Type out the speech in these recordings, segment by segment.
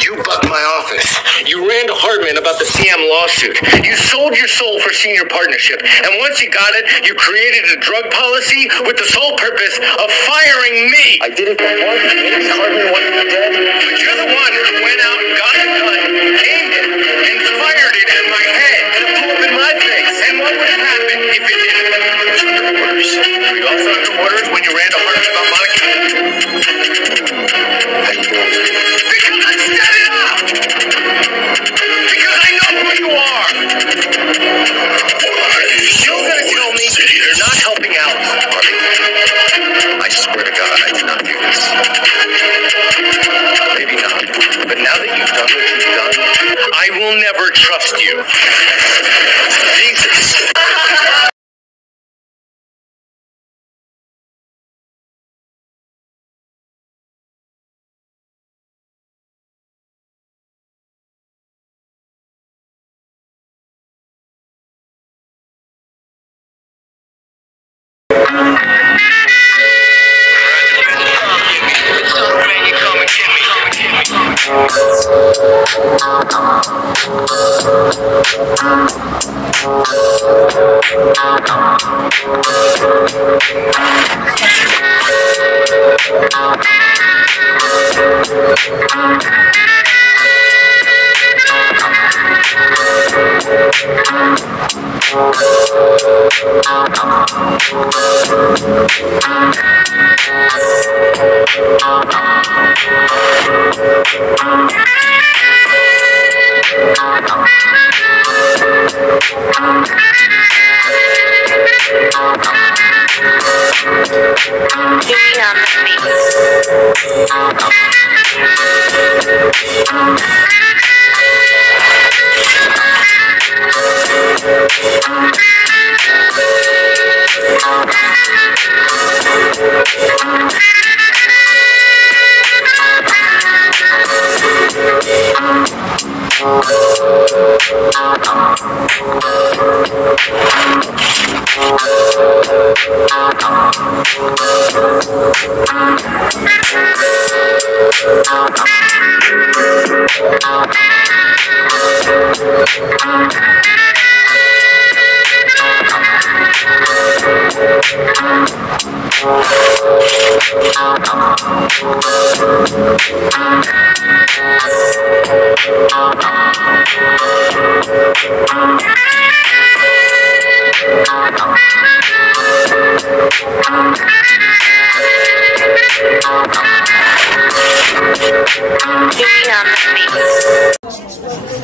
You bugged my office. You ran to Hartman about the CM lawsuit. You sold your soul for senior partnership. And once you got it, you created a drug policy with the sole purpose of firing me. I did it for one. Maybe Hartman wanted me dead. But you're the one who went out and got the gun, aimed it, and fired it at my head. And it blew up in my face. And what would have happened if it didn't? It's under orders. Were you also under orders when you ran to Hartman about Monica? How you know? Because I set it up! Because I know who you are! You're gonna tell me you're not helping out, Harvey? I swear to God, I did not do this. Maybe not. But now that you've done what you've done, I will never trust you. Jesus.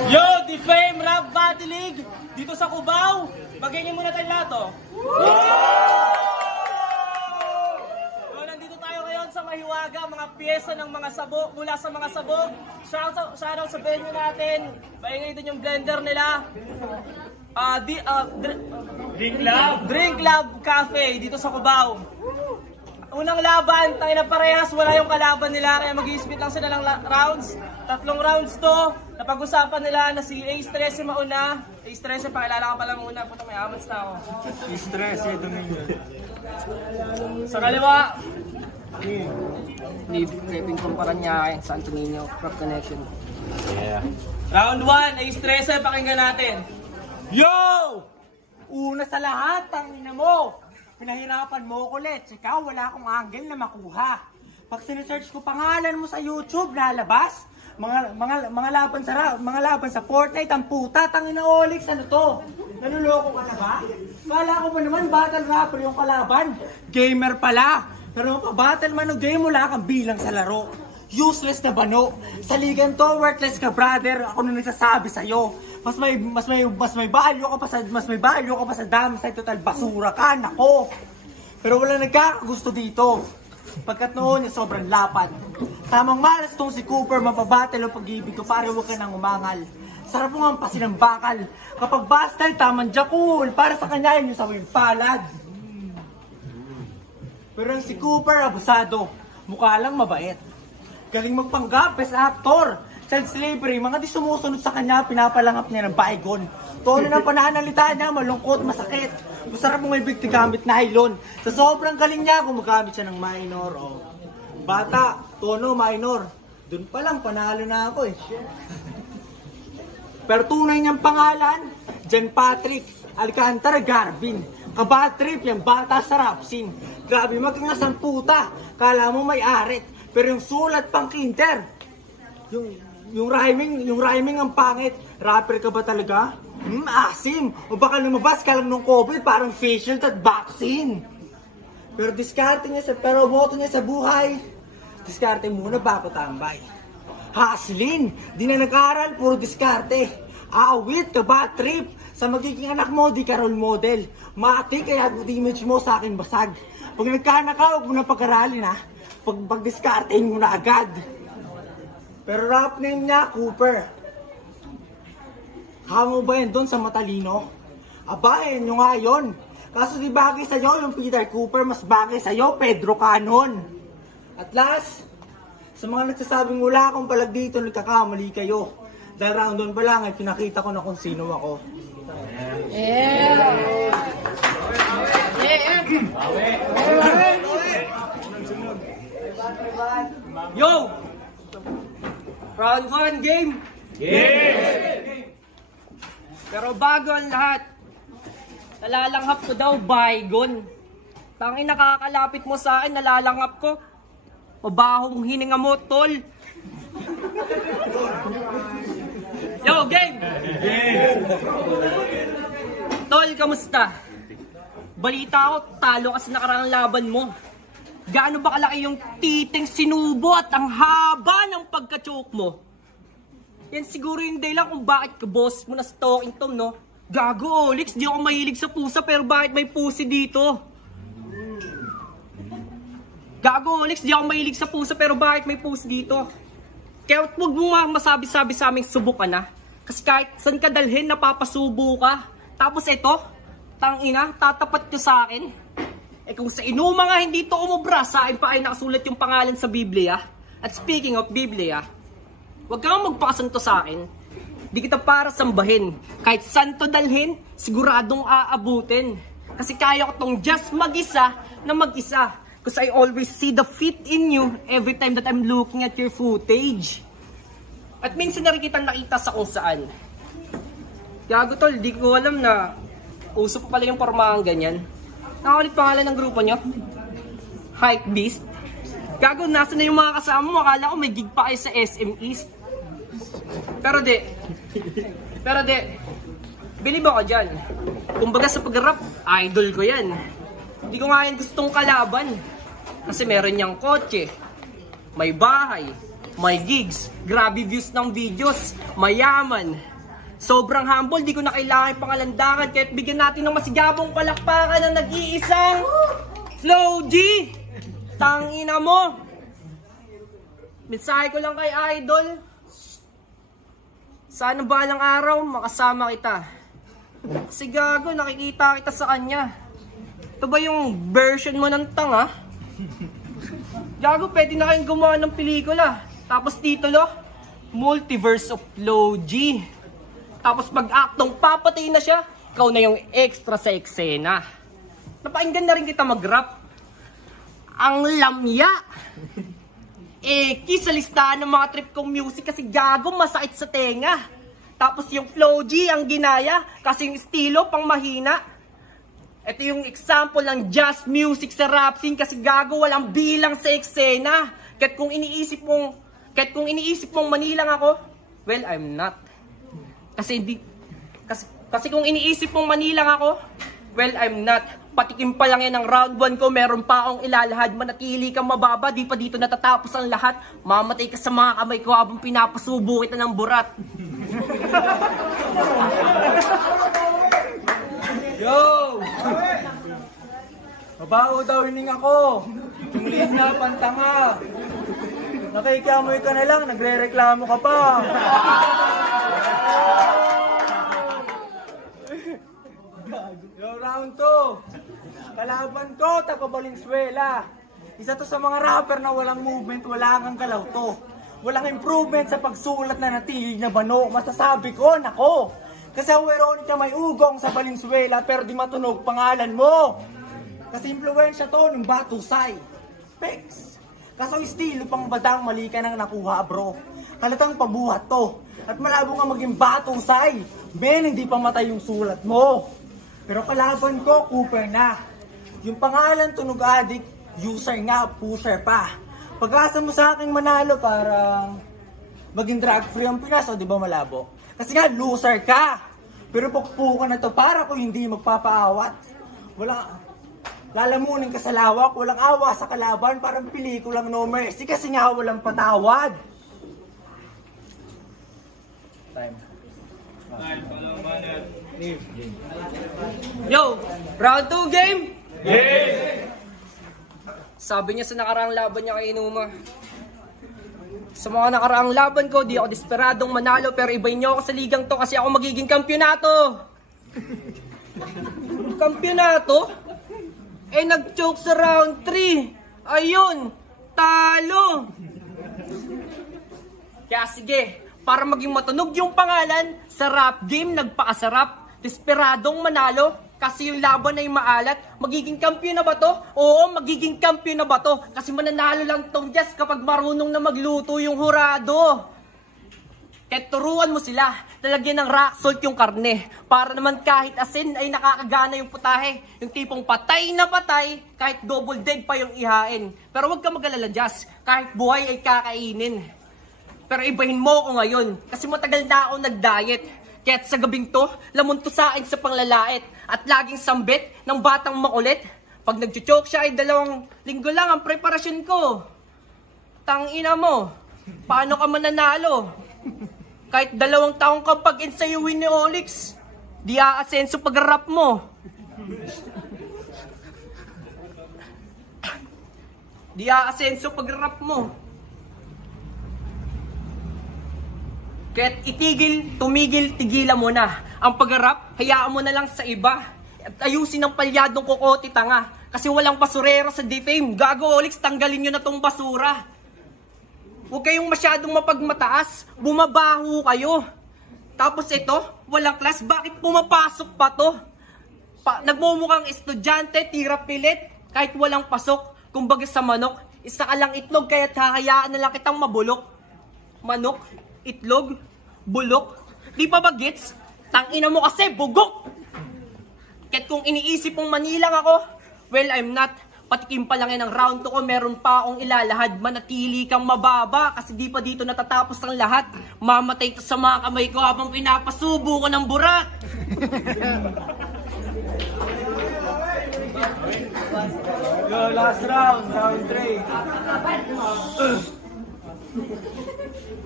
Yo, The Fame Rap Battle League dito sa Cubao. Bagay muna tayo lahat, oh. So, nandito tayo ngayon sa Mahiwaga, mga piyesa ng mga sabog, mula sa mga sabog. Shoutout sa venue natin. Maingay din yung blender nila. Drink Lab Cafe dito sa Cubao. Unang laban, tayo na parehas, wala yung kalaban nila, kaya mag-i-split lang sila ng rounds. 3 rounds to, napag-usapan nila na si Ace 13 mauna. Ace 13, pakilala ka pala muna, puto may amats na ako. Ace 13, Domingo. Sa kaliwa, ni Kevin Comparanyaque, Santo Niño, Prop Connection. Yeah. round 1, Ace 13, pakinggan natin. Yo! Una sa lahat, tangina mo! Pinahirapan mo ko ulit. Ikaw, wala akong angle na makuha. Pag sinesearch ko pangalan mo sa YouTube, nalabas. Mga laban sa Fortnite, ang puta, tangina Olix, ano to? Naluloko ka na ba? Kala ko ba naman, battle rapper yung kalaban? Gamer pala. Pero pa-battle man ng game, wala kang bilang sa laro. Useless na bano. Sa ligan to, worthless ka, brother. Ako na nagsasabi sa'yo. Mas may value ka pa sa dam sa total basura ka, nako. Pero wala nagkakagusto dito. Pagkat noon, yung sobrang lapad. Tamang malas tong si Cooper, mapabattle o pag-ibig ko para huwag ka nang umangal. Sarap mo nga pasin ng bakal. Kapag bastard, tamang jakul. Para sa kanya yun yung sawing palad. Pero ang si Cooper, abusado. Mukha lang mabait. Galing magpanggap, best actor. Child slavery, mga di sumusunod sa kanya, pinapalangap niya ng bygone. Tono ng pananalita niya, malungkot, masakit. Masarap mong ibig gamit na nylon. Sa sobrang galing niya, gumagamit siya ng minor. Oh. Bata, tono, minor. Doon pa lang, panalo na ako eh. Pero tunay niyang pangalan, John Patrick Alcantara Garbin. Kabad trip yung bata sa Rapsin. Grabe magangasang puta. Kala mo may arit. Pero yung sulat pang kinder. Yung rhyming ang pangit. Rapper ka ba talaga? Asim. O baka lumabas ka lang nung COVID parang facial at vaccine. Pero boto niya sa buhay. Diskarte muna bago tambay. Haslin, di na nag-aral, puro diskarte. Aawit ka ba, trip? Sa magiging anak mo, di ka role model. Mati, kaya good image mo sa akin basag. Pag nagkaanak ka, huwag mo na pag-aralin ha. Pag-diskartein mo na agad. Pero rap name niya, Cooper. Hamo ba yan doon sa matalino? Aba, yun nga yun. Kaso di bagay sa'yo yung Peter Cooper, mas bagay sa'yo, Pedro Canon. At last, sa mga nagsasabing wala akong palag dito, nagkakamali kayo. Dahil round doon pa lang ay pinakita ko na kung sino ako. Yo! Round 1 game! Pero bago ang lahat, nalalanghap ko daw, Baygon. Tangin, nakakalapit mo sa akin, nalalanghap ko. Mabahong hininga mo, tol. Yo, game! Tol, kamusta? Balita ko, talo ka sa nakarang laban mo. Gaano ba kalaki yung titing sinubo at ang haba ng pagka-choke mo? Yan siguro yung dahilan kung bakit ka-boss mo na stalking Tom, no? Gago, Olix, di ako mahilig sa pusa pero bakit may pusi dito? Gago, Olix, di ako mahilig sa pusa pero bakit may pusi dito? Kaya huwag mo masabi-sabi sa aming subo ka na. Kasi kahit saan ka dalhin, napapasubo ka. Tapos ito, tangina, tatapat nyo sa akin. Eh kung sa inuma nga hindi to umubra, sa akin pa ay nakasulat yung pangalan sa Biblia. At speaking of Biblia, huwag kang magpakasanto sa akin. Di kita para sambahin. Kahit santo dalhin, siguradong aabutin. Kasi kaya ko tong just mag-isa na mag-isa. Because I always see the fit in you every time that I'm looking at your footage. At minsan na rin kitang nakita sa kung saan. Gago tol, di ko alam na uso pa pala yung pormahan ganyan. Nakaulit pangalan ng grupo nyo? Hype Beast. Gago, nasa na yung mga kasama mo? Akala ko may gig pa kayo sa SM East. Pero de, bilib ako dyan. Kumbaga sa pag-rap, idol ko yan. Hindi ko nga yan gustong kalaban. Kasi meron niyang kotse, may bahay, may gigs, grabe views ng videos, mayaman. Sobrang humble, di ko na kailangan pangalandakan. Kahit bigyan natin ng masigabong palakpakan ng nag-iisang Flow G. Tangina mo. Mensahe ko lang kay Idol. Sana balang araw makasama kita. Kasi gago, nakikita kita sa kanya. Ito ba yung version mo ng tanga? Gago, pwede na kayong gumawa ng pelikula. Tapos titulo, Multiverse of Flow G. Tapos pag-actong papatay na siya, ikaw na yung extra sa eksena. Napakinggan na rin kita mag-rap. Ang lamya. Sa listahan ng mga trip kong music kasi gago masakit sa tenga. Tapos yung Flow G ang ginaya kasi yung estilo pang mahina. Ito yung example ng jazz music sa rap scene kasi gago walang bilang sa eksena. Kahit kung iniisip mong Manilang ako, well, I'm not. Kasi kung iniisip mong Manilang ako, well, I'm not. Patikim pa lang yan ng round 1 ko, meron pa akong ilalahad. Manatili kang mababa, di pa dito natatapos ang lahat. Mamatay ka sa mga kamay ko habang pinapasubo kita ng burat. Yo! Mabaho daw hining ako. Tumlis na pantanga. Nakikiamoy ka na lang, nagre-reklamo ka pa. Yo, round 2. Kalaban ko, Taco Valenzuela. Isa to sa mga rapper na walang movement, wala kang galaw to. Walang improvement sa pagsulat na natilig na bano. Masasabi ko, nako. Kasi ang Veronica may ugong sa Valenzuela pero di matunog pangalan mo. Kasi impluensya to ng Batusay. Pex. Kaso estilo pang badang mali ka nang nakuha bro. Kalatang pabuhat to. At malabo nga maging batusay. Ben, hindi pa matay yung sulat mo. Pero kalaban ko, Cooper na. Yung pangalan Tunog Addict, user nga, pusher pa. Pag-asa mo sa aking manalo, parang maging drug-free ang Pinas, o di ba malabo? Kasi nga, loser ka. Pero pagpukan na to para ko hindi magpapaawat. Lalamunin ka sa lawak, walang awa sa kalaban, parang pelikulang No Mercy kasi nga walang patawad. Yo, round 2 game? Sabi niya sa nakaraang laban niya kay Inuma. Sa mga nakaraang laban ko, di ako desperadong manalo pero ibayin niyo ako sa ligang to kasi ako magiging kampyonato. Kampyonato? Eh nag-choke sa round 3. Ayun, talo. Kaya sige, para maging matunog yung pangalan, sa rap game nagpakasarap. Desperadong manalo kasi yung laban ay maalat. Magiging kampiyon na ba to? Oo, magiging kampiyon na ba to? Kasi mananalo lang tong Jazz kapag marunong na magluto yung hurado. Kaya turuan mo sila, lalagyan ng rock salt yung karne. Para naman kahit asin ay nakakagana yung putahe. Yung tipong patay na patay, kahit double dead pa yung ihain. Pero wag ka mag-alala Jazz, kahit buhay ay kakainin. Pero ibahin mo ko ngayon, kasi matagal na ako nag-diet. Kaya sa gabing to, lamon to sa akin sa panglalait. At laging sambit ng batang makulit. Pag nag-choke siya ay 2 linggo lang ang preparasyon ko. Tangina mo, paano ka mananalo? Kahit 2 taong ka pag-insayuin ni Olix, di aasenso pag-rap mo. Di aasenso pag-rap mo. Kaya't itigil, tumigil, tigilan mo na. Ang pag-rap, hayaan mo na lang sa iba. At ayusin ang palyadong kokoti tanga. Kasi walang basurero sa defame. Gago Olix, tanggalin nyo na tong basura. Huwag kayong masyadong mapagmataas. Bumabaho kayo. Tapos ito, walang class. Bakit pumapasok pa to? Nagmumukhang estudyante, tira pilit. Kahit walang pasok. Kumbaga sa manok, isa ka lang itlog. Kaya't hahayaan na lang kitang mabulok. Manok, itlog, bulok. Di pa ba gets? Tangina mo kasi, bugok! Kahit kung iniisip mong manilang ako, well, I'm not. Patikim pa lang yan ang round 2 ko, meron pa akong ilalahad. Manatili kang mababa kasi di pa dito natatapos ang lahat. Mamatay ka sa mga kamay ko habang pinapasubo ko ng burat. Yo, last round, round 3.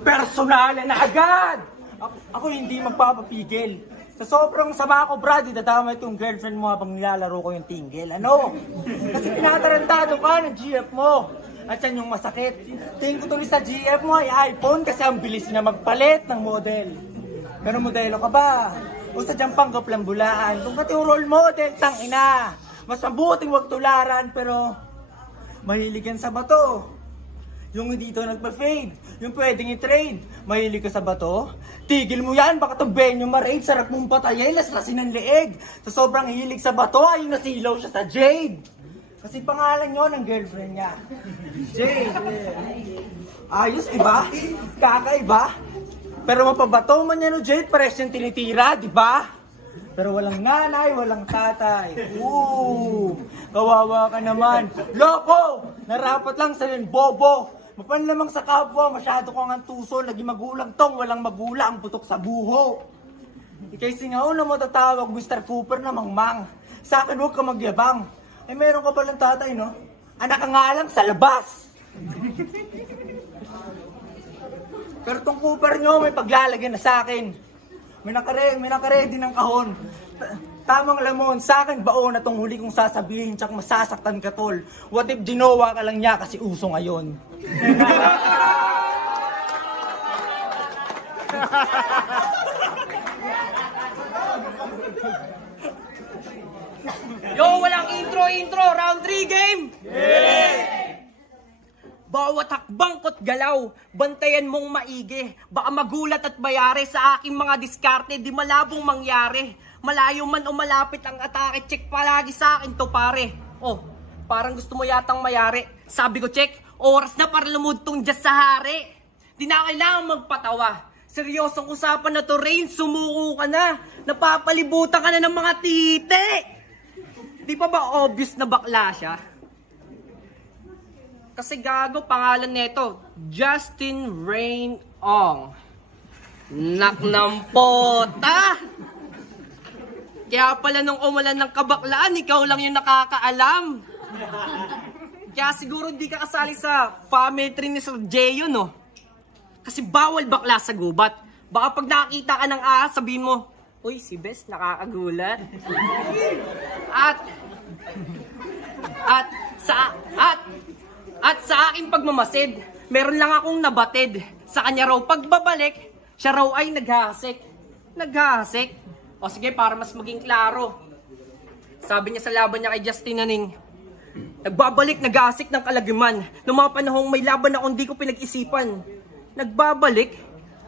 Personalan na agad! Ako hindi magpapapigil. Sa sobrang sama ko, Brad, idadamay itong girlfriend mo habang nilalaro ko yung tinggil. Ano? Kasi pinatarantado ka ng GF mo. At yan yung masakit. Tingin ko tuloy sa GF mo ay iPhone kasi ang bilis na magpalit ng model. Pero modelo ka ba? O sadyang panggap lang bulaan. Kung pati yung role model, tangina. Mas mabuting wag tularan pero mahilig yan sa bato. Yung dito nagpa-fade, yung pwedeng i-trade. Mahilig ka sa bato? Tigil mo yan, baka itong Benyo ma-raid, sarap mong patayin, laslasin ng leeg. Sa sobrang hilig sa bato, ay nasilaw siya sa Jade. Kasi pangalan nyo ng girlfriend niya. Jade. Ayos, diba? Kakaiba. Pero mapabato man yan o Jade, pares yung tinitira, diba? Pero walang nanay, walang tatay. Kawawa ka naman. Loko! Narapat lang sa yun, bobo. Mapanlamang sa kapwa, masyado kang antuso. Naging magulang tong, walang magulang, butok sa buho. Ikay singaw na matatawag Mr. Cooper na mangmang. Sa akin huwag ka magyabang. Eh meron ka palang tatay, no? Anak ka nga lang sa labas. Pero tong Cooper nyo, may paglalagyan na sa akin. May nakaredy ng kahon. Tamang lamon, sa akin baon na tong huli kong sasabihin, tsak masasaktan ka tol. What if ginawa ka lang niya kasi uso ngayon? Yo, walang intro, round 3 game! Bawat hakbangko't galaw, bantayan mong maigi. Baka magulat at bayari sa aking mga diskarte, di malabong mangyari. Malayo man o malapit ang atake, check palagi sa akin to pare. Oh, parang gusto mo yatang mayari. Sabi ko check, Oras na para lumudtong dyan sa hari. Di na kailangan magpatawa. Seryosong usapan na to, Rain. Sumuko ka na. Napapalibutan ka na ng mga titi. Di pa ba obvious na bakla siya? Kasi gago, pangalan nito, Justin Rain Ong. Naknampota! Kaya pala nung umulan ng kabaklaan, ikaw lang yung nakakaalam. Kaya siguro di ka kasali sa family tree ni Sir Jeyo, no? Kasi bawal bakla sa gubat. Baka pag nakakita ka ng ahas, sabihin mo, uy, si Bes, nakakagulat. At sa aking pagmamasid, meron lang akong nabatid. Sa kanya raw pagbabalik, siya raw ay naghahasik. Naghahasik? O sige, para mas maging klaro. Sabi niya sa laban niya kay Justin Naning, nagbabalik, nag-aasik ng kalagiman. Noong mga panahong may laban ako, hindi ko pinag-isipan. Nagbabalik,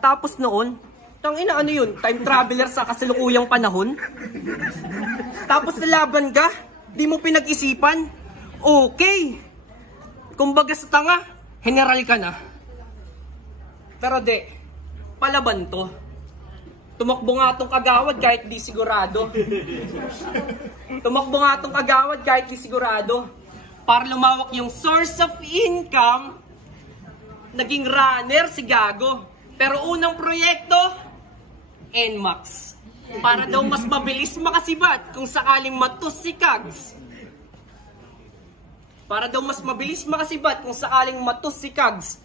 tapos noon, tangina ano yun? Time traveler sa kasalukuyang panahon? Tapos nalaban ka, di mo pinag-isipan? Okay. Kumbaga sa tanga, general ka na. Pero de, palaban to. Tumakbo nga tong kagawad kahit di sigurado. Tumakbo nga tong kagawad kahit di sigurado. Para lumawak yung source of income, naging runner si Gago. Pero unang proyekto, NMAX. Para daw mas mabilis makasibat kung sakaling matus si Kags. Para daw mas mabilis makasibat kung sakaling matus si Kags.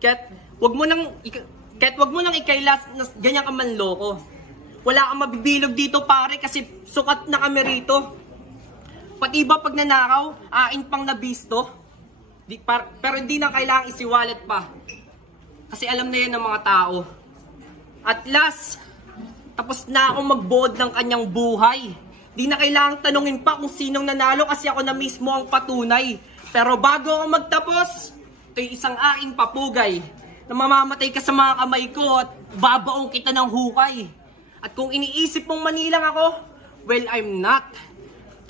Kahit wag mo nang ikailas na ganyan ka manloko. Wala kang mabibilog dito pare kasi sukat na kami rito. Pati ba pag nanakaw, ain pang nabisto? Pero hindi na kailangang isiwalat pa. Kasi alam na yan ng mga tao. At last, tapos na akong magbuod ng kanyang buhay. Di na kailangang tanungin pa kung sinong nanalo kasi ako na mismo ang patunay. Pero bago ako magtapos, ito'y isang aking papugay na mamamatay ka sa mga kamay ko at babaong kita ng hukay. At kung iniisip mong manilang ako, well, I'm not.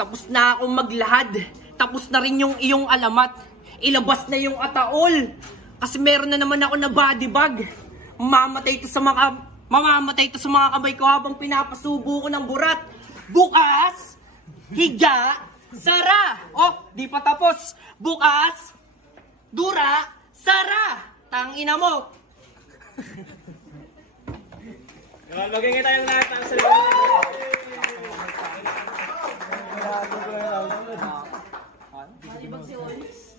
Tapos na akong maglahad. Tapos na rin yung iyong alamat. Ilabas na yung ataol. Kasi meron na naman ako na body bag. Mamamatay ito sa mga kamay ko habang pinapasubo ko ng burat. Bukas, higa, sara. Oh, di pa tapos. Bukas, dura, sara. Tangina mo. Magiging tayong lahat ng salita. Ibang si Olis.